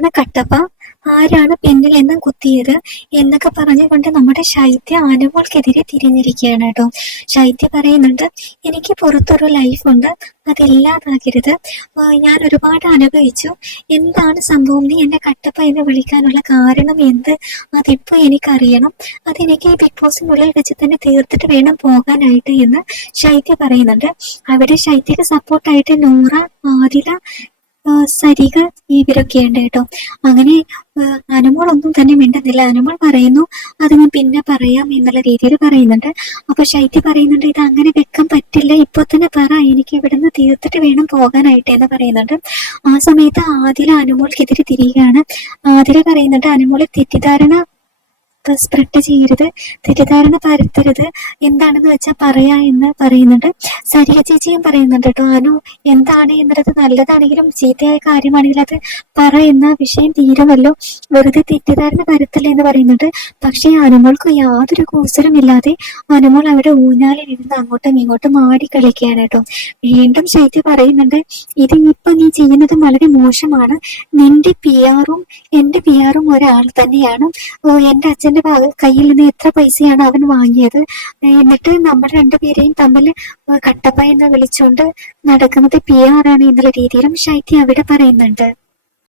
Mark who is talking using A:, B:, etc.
A: ആരാണ് കട്ടപ്പ? ആരാണ് പിന്നിൽ എന്നും കുത്തിയത്? എന്നൊക്കെ പറഞ്ഞുകൊണ്ട് നമ്മുടെ ശൈത്യ ആനമോൾക്കെതിരെ തിരിഞ്ഞിരിക്കുകയാണ് കേട്ടോ. ശൈത്യ പറയുന്നുണ്ട് എനിക്ക് പുറത്തൊരു ലൈഫുണ്ട് അതില്ലാതാകരുത്. ഞാൻ ഒരുപാട് അനുഭവിച്ചു. എന്താണ് സംഭവം? നീ എന്നെ കട്ടപ്പ എന്ന് വിളിക്കാനുള്ള കാരണം എന്ത്? അതിപ്പോ എനിക്കറിയണം? അതെനിക്ക് ഈ ബിഗ് ബോസിനുള്ളിൽ വെച്ച് തന്നെ തീർത്തിട്ട് വേണം പോകാനായിട്ട് എന്ന് ശൈത്യ പറയുന്നുണ്ട്. അവിടെ ശൈത്യക്ക് സപ്പോർട്ടായിട്ട് നൂറ ആദില സരിക ഇവരൊക്കെ ഉണ്ട് കേട്ടോ. അങ്ങനെ അനുമോൾ ഒന്നും തന്നെ മിണ്ടുന്നില്ല. അനുമോൾ പറയുന്നു അത് ഞാൻ പിന്നെ പറയാം എന്നുള്ള രീതിയിൽ പറയുന്നുണ്ട്. അപ്പൊ ശൈത്യ പറയുന്നുണ്ട് ഇത് അങ്ങനെ വെക്കാൻ പറ്റില്ല. ഇപ്പൊ തന്നെ പറ. എനിക്ക് ഇവിടുന്ന് തീർത്തിട്ട് വേണം പോകാനായിട്ട് എന്ന് പറയുന്നുണ്ട്. ആ സമയത്ത് ആദില അനുമോൾക്കെതിരെ തിരികെയാണ് ആദില പറയുന്നുണ്ട് അനുമോളെ തെറ്റിദ്ധാരണ സ്പ്രെഡ് ചെയ്യരുത്. തെറ്റിദ്ധാരണ പരത്തരുത്. എന്താണെന്ന് വെച്ചാൽ പറയാ എന്ന് പറയുന്നുണ്ട്. സരിയ ചേച്ചിയും പറയുന്നുണ്ട് കേട്ടോ അനു എന്താണ് എന്നുള്ളത് നല്ലതാണെങ്കിലും ചീത്തയായ കാര്യമാണെങ്കിലും അത് പറ എന്ന വിഷയം തീരുമല്ലോ. വെറുതെ തെറ്റിദ്ധാരണ പരത്തില്ല എന്ന് പറയുന്നുണ്ട്. പക്ഷേ അനുമോൾക്ക് യാതൊരു കൂസലും ഇല്ലാതെ അനുമോൾ അവിടെ ഊഞ്ഞാലിൽ ഇരുന്ന് അങ്ങോട്ടും ഇങ്ങോട്ടും ആടി കളിക്കുകയാണ് കേട്ടോ വീണ്ടും ശൈത്യ പറയുന്നുണ്ട് ഇത് ഇപ്പൊ നീ ചെയ്യുന്നത് വളരെ മോശമാണ്. നിന്റെ പി ആറും എന്റെ പി ആറും ഒരാൾ തന്നെയാണ്. എന്റെ അച്ഛന്റെ ഭാഗ കയ്യിൽ നിന്ന് എത്ര പൈസയാണ് അവൻ വാങ്ങിയത്. എന്നിട്ട് നമ്മൾ രണ്ടുപേരെയും തമ്മിൽ കട്ടപ്പ എന്ന് വിളിച്ചുകൊണ്ട് നടക്കുന്നത് പി ആറാണ് എന്നുള്ള രീതിയിലും ശൈത്യ അവിടെ പറയുന്നുണ്ട്.